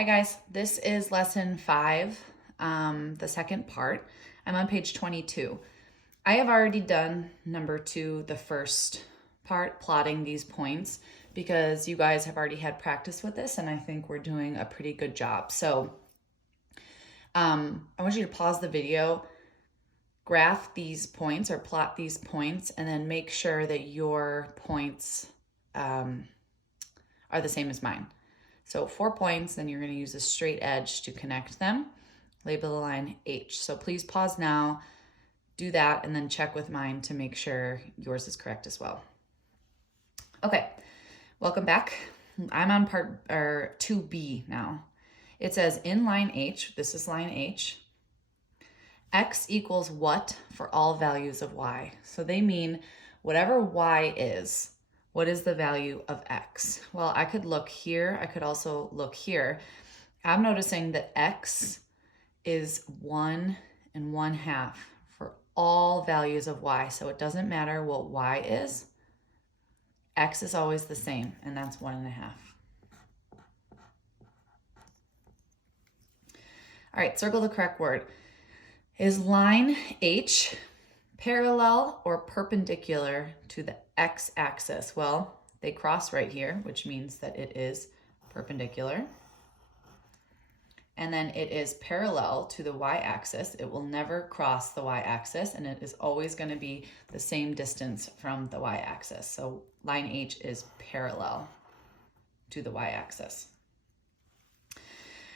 Hi guys, this is lesson 5, the second part. I'm on page 22. I have already done number 2, the first part, plotting these points, because you guys have already had practice with this and I think we're doing a pretty good job. So I want you to pause the video, graph these points or plot these points, and then make sure that your points are the same as mine. So 4 points, then you're going to use a straight edge to connect them. Label the line H. So please pause now, do that, and then check with mine to make sure yours is correct as well. Okay, welcome back. I'm on part 2B now. It says in line H, this is line H, X equals what for all values of Y? So they mean whatever Y is, what is the value of X? Well, I could look here. I could also look here. I'm noticing that X is 1 1/2 for all values of Y. So it doesn't matter what Y is. X is always the same, and that's 1 1/2. All right, circle the correct word. Is line H parallel or perpendicular to the x-axis? Well, they cross right here, which means that it is perpendicular. And then it is parallel to the y-axis. It will never cross the y-axis, and it is always going to be the same distance from the y-axis. So line H is parallel to the y-axis.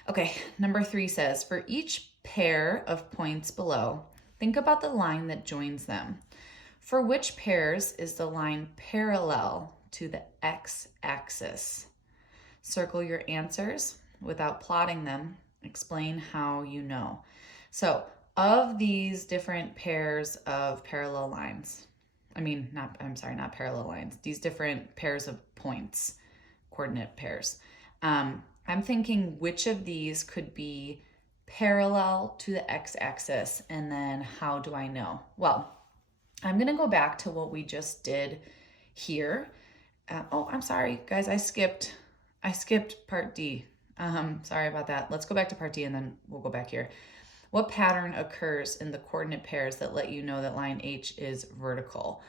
Okay, number 3 says, for each pair of points below, think about the line that joins them. For which pairs is the line parallel to the x-axis? Circle your answers without plotting them. Explain how you know. So, of these different pairs of parallel lines, not parallel lines, these different pairs of points, coordinate pairs, I'm thinking which of these could be parallel to the x-axis, and then how do I know? Well, I'm going to go back to what we just did here. I'm sorry, guys, I skipped part D. Sorry about that. Let's go back to part D and then we'll go back here. What pattern occurs in the coordinate pairs that let you know that line H is vertical?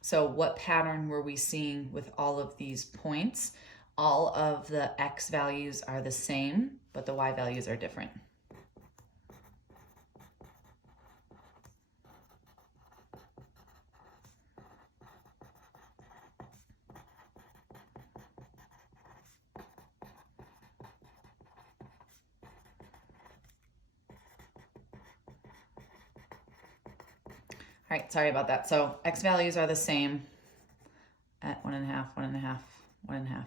So what pattern were we seeing with all of these points? All of the x values are the same, but the y values are different. All right, sorry about that. So x values are the same at 1 1/2, 1 1/2, 1 1/2.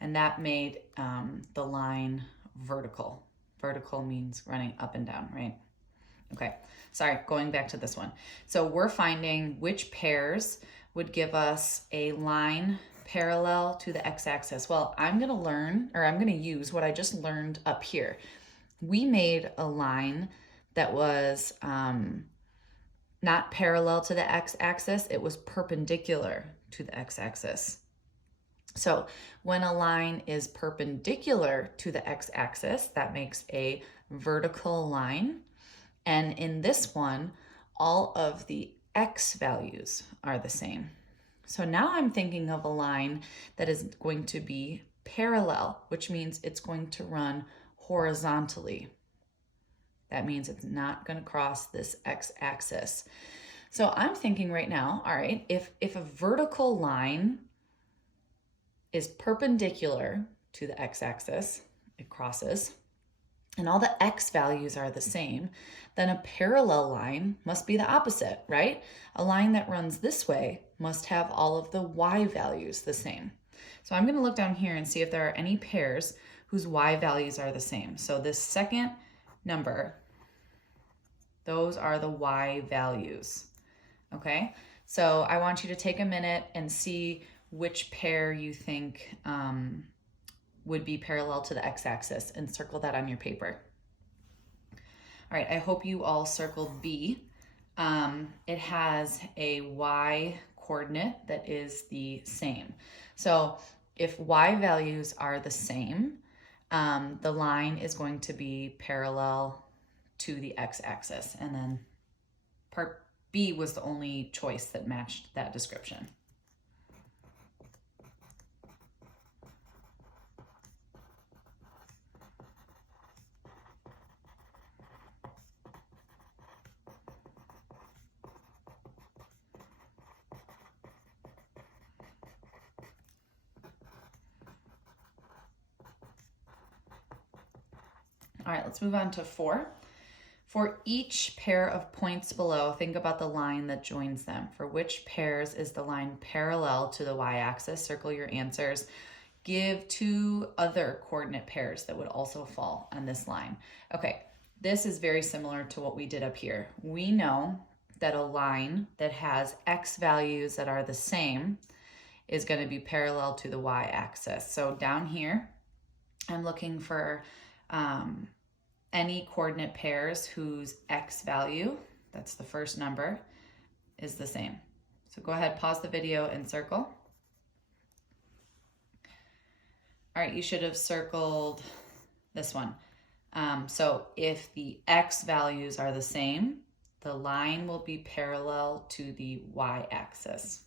And that made the line vertical. Vertical means running up and down, right? Okay, sorry, going back to this one. So we're finding which pairs would give us a line parallel to the x-axis. Well, I'm gonna use what I just learned up here. We made a line that was not parallel to the x-axis, it was perpendicular to the x-axis. So when a line is perpendicular to the x-axis, that makes a vertical line. And in this one, all of the x values are the same. So now I'm thinking of a line that is going to be parallel, which means it's going to run horizontally. That means it's not going to cross this x-axis. So I'm thinking right now, all right, if a vertical line is perpendicular to the x-axis, it crosses, and all the x values are the same, then a parallel line must be the opposite, right? A line that runs this way must have all of the y values the same. So I'm going to look down here and see if there are any pairs whose y values are the same. So this second number, those are the y values, okay? So I want you to take a minute and see which pair you think would be parallel to the x-axis and circle that on your paper. All right, I hope you all circled B. It has a y coordinate that is the same. So if y values are the same, the line is going to be parallel to the x-axis. And then part B was the only choice that matched that description. All right, let's move on to 4. For each pair of points below, think about the line that joins them. For which pairs is the line parallel to the y-axis? Circle your answers. Give 2 other coordinate pairs that would also fall on this line. Okay, this is very similar to what we did up here. We know that a line that has x values that are the same is going to be parallel to the y-axis. So down here, I'm looking for any coordinate pairs whose x value, that's the first number, is the same. So go ahead, pause the video and circle. All right, you should have circled this one. So if the x values are the same, the line will be parallel to the y-axis.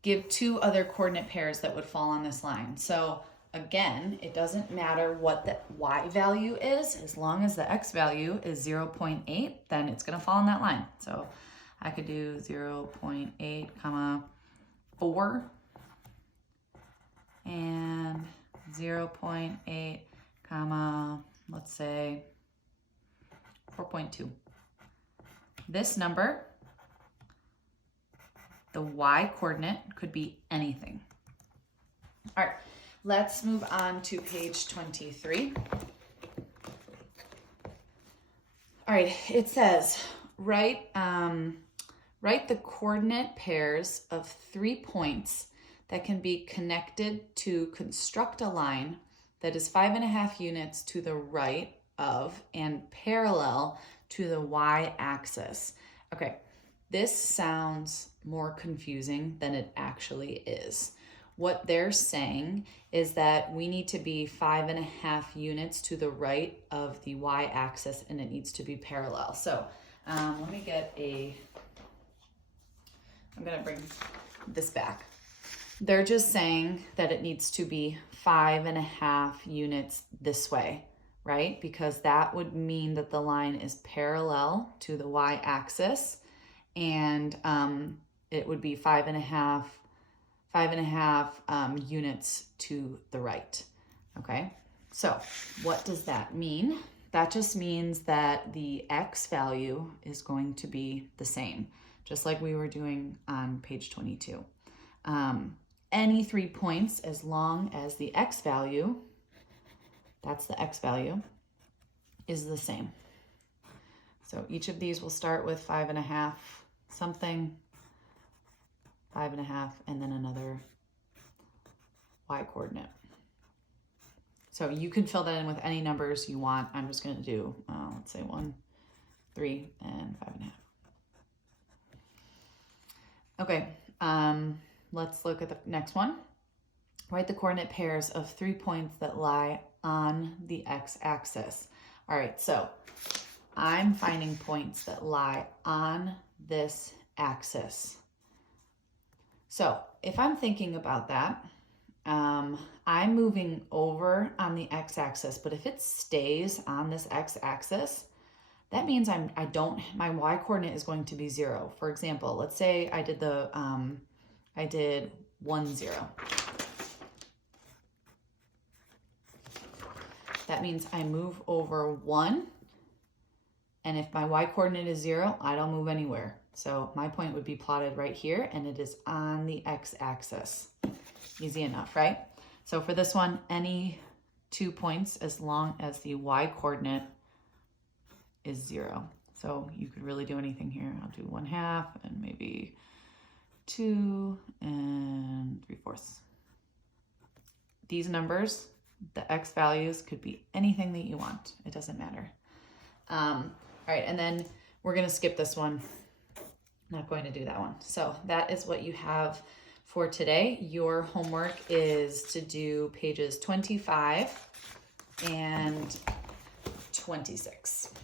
Give 2 other coordinate pairs that would fall on this line. So again, it doesn't matter what the y value is, as long as the x value is 0.8, then it's gonna fall on that line. So I could do 0.8 comma 4 and 0.8 comma, let's say 4.2. This number, the y coordinate could be anything. All right. Let's move on to page 23. All right, it says, write the coordinate pairs of 3 points that can be connected to construct a line that is 5.5 units to the right of and parallel to the y-axis. Okay, this sounds more confusing than it actually is. What they're saying is that we need to be 5.5 units to the right of the y-axis and it needs to be parallel. So let me get I'm gonna bring this back. They're just saying that it needs to be 5.5 units this way, right? Because that would mean that the line is parallel to the y-axis and it would be 5.5 units to the right, okay? So what does that mean? That just means that the x value is going to be the same, just like we were doing on page 22. Any 3 points, as long as the x value, that's the x value, is the same. So each of these will start with 5.5 something, 5.5, and then another y coordinate. So you can fill that in with any numbers you want. I'm just going to do, let's say 1, 3, and 5.5. Okay, let's look at the next one. Write the coordinate pairs of 3 points that lie on the x-axis. All right, so I'm finding points that lie on this axis. So if I'm thinking about that, I'm moving over on the x-axis, but if it stays on this x-axis, that means my y-coordinate is going to be 0. For example, let's say I did 1, 0. That means I move over 1, and if my y-coordinate is 0, I don't move anywhere. So my point would be plotted right here, and it is on the x-axis. Easy enough, right? So for this one, any 2 points as long as the y-coordinate is 0. So you could really do anything here. I'll do 1/2 and maybe 2 and 3/4. These numbers, the x values, could be anything that you want. It doesn't matter. All right, and then we're gonna skip this one. Not going to do that one. So that is what you have for today. Your homework is to do pages 25 and 26.